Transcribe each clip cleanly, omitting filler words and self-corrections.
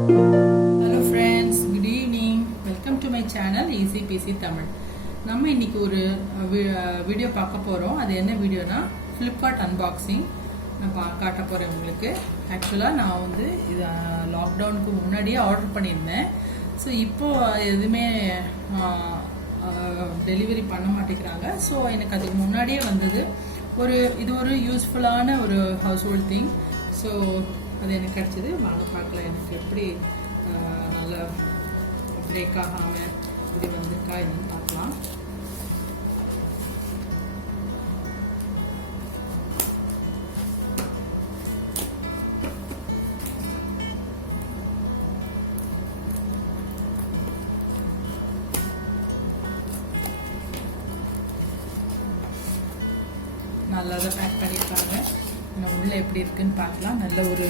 Hello friends, good evening. Welcome to my channel ECPC Tamil. நம்ம இன்னைக்கு ஒரு video பார்க்க போறோம். அது என்ன வீடியோனா Flipkart unboxing. நான் காட்ட போறேன் உங்களுக்கு. ஆக்சுவலா நான் வந்து இது லாக்டவுனுக்கு முன்னாடியே ஆர்டர் பண்ணியிருந்தேன். ஸோ இப்போ எதுவுமே டெலிவரி பண்ண மாட்டேங்கிறாங்க. ஸோ எனக்கு அதுக்கு முன்னாடியே வந்தது. இது ஒரு யூஸ்ஃபுல்லான ஒரு ஹவுஸ் ஹோல்ட் திங். ஸோ அது எனக்கு கிடச்சிது. வாங்க பார்க்கலாம் எனக்கு எப்படி நல்ல பிரேக் ஆகாமல் இது வந்திருக்கா என்னன்னு பார்க்கலாம். நல்லா தான் பேக் பண்ணியிருக்காங்க. உள்ள எப்படி இருக்குன்னு பார்க்கலாம். நல்ல ஒரு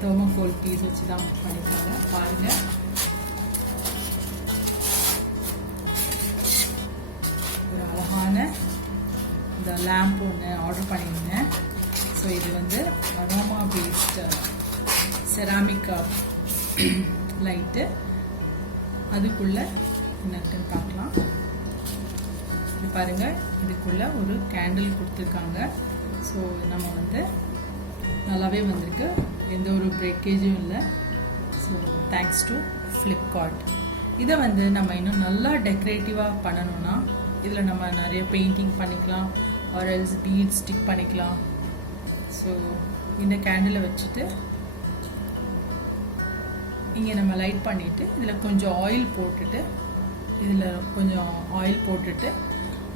தெர்மோகோல் பீஸ் வச்சு தான் பண்ணியிருக்காங்க. பாருங்க, ஒரு அழகான இந்த லேம்ப் ஒன்று ஆர்டர் பண்ணியிருந்தேன். ஸோ இது வந்து அரோமா பேஸ்ட் செராமிக் லைட்டு. அதுக்குள்ள என்னன்னு பார்க்கலாம். இது பாருங்க, இதுக்குள்ள ஒரு கேண்டில் கொடுத்துருக்காங்க. ஸோ நம்ம வந்து நல்லாவே வந்திருக்கு, எந்த ஒரு பிரேக்கேஜும் இல்லை. So thanks to Flipkart. இதை வந்து நம்ம இன்னும் நல்லா டெக்கரேட்டிவாக பண்ணணும்னா இதில் நம்ம நிறைய பெயிண்டிங் பண்ணிக்கலாம், ஆர் எல்ஸ் பீட் ஸ்டிக் பண்ணிக்கலாம். ஸோ இந்த கேண்டிலை வச்சுட்டு இங்கே நம்ம லைட் பண்ணிவிட்டு இதில் கொஞ்சம் ஆயில் போட்டுட்டு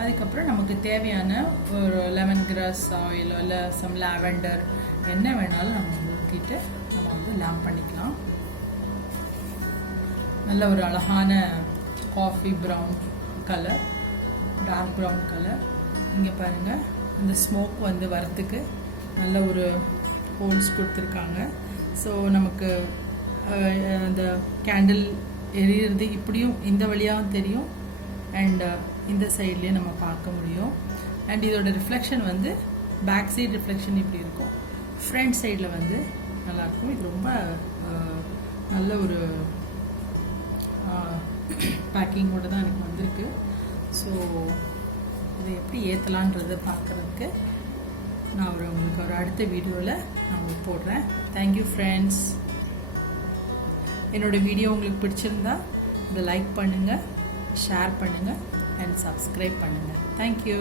அதுக்கப்புறம் நமக்கு தேவையான ஒரு லெமன் கிராஸ் ஆயில் இல்லை சம் லாவெண்டர் என்ன வேணாலும் நம்ம ஊற்றிட்டு நம்ம வந்து லேம்ப் பண்ணிக்கலாம். நல்ல ஒரு அழகான coffee brown colour, dark brown colour. இங்கே பாருங்கள், இந்த ஸ்மோக் வந்து வரத்துக்கு நல்ல ஒரு ஹோல்ஸ் கொடுத்துருக்காங்க. ஸோ நமக்கு அந்த கேண்டில் எரியிறது இப்படியும் இந்த வழியாகவும் தெரியும், அண்ட் இந்த சைட்லேயே நம்ம பார்க்க முடியும். அண்ட் இதோட ரிஃப்ளெக்ஷன் வந்து பேக் சைடு ரிஃப்ளெக்ஷன் இப்படி இருக்கும், ஃப்ரண்ட் சைடில் வந்து நல்லாயிருக்கும். இது ரொம்ப நல்ல ஒரு பேக்கிங்கோடு தான் எனக்கு வந்திருக்கு. ஸோ இதை எப்படி ஏற்றலான்றதை பார்க்குறதுக்கு நான் உங்களுக்கு ஒரு அடுத்த வீடியோவில் நான் போடுறேன். Thank you friends. என்னோடய வீடியோ உங்களுக்கு பிடிச்சிருந்தா இதை லைக் பண்ணுங்கள், ஷேர் பண்ணுங்கள் அண்ட் சப்ஸ்கிரைப் பண்ணுங்கள். தேங்க்யூ.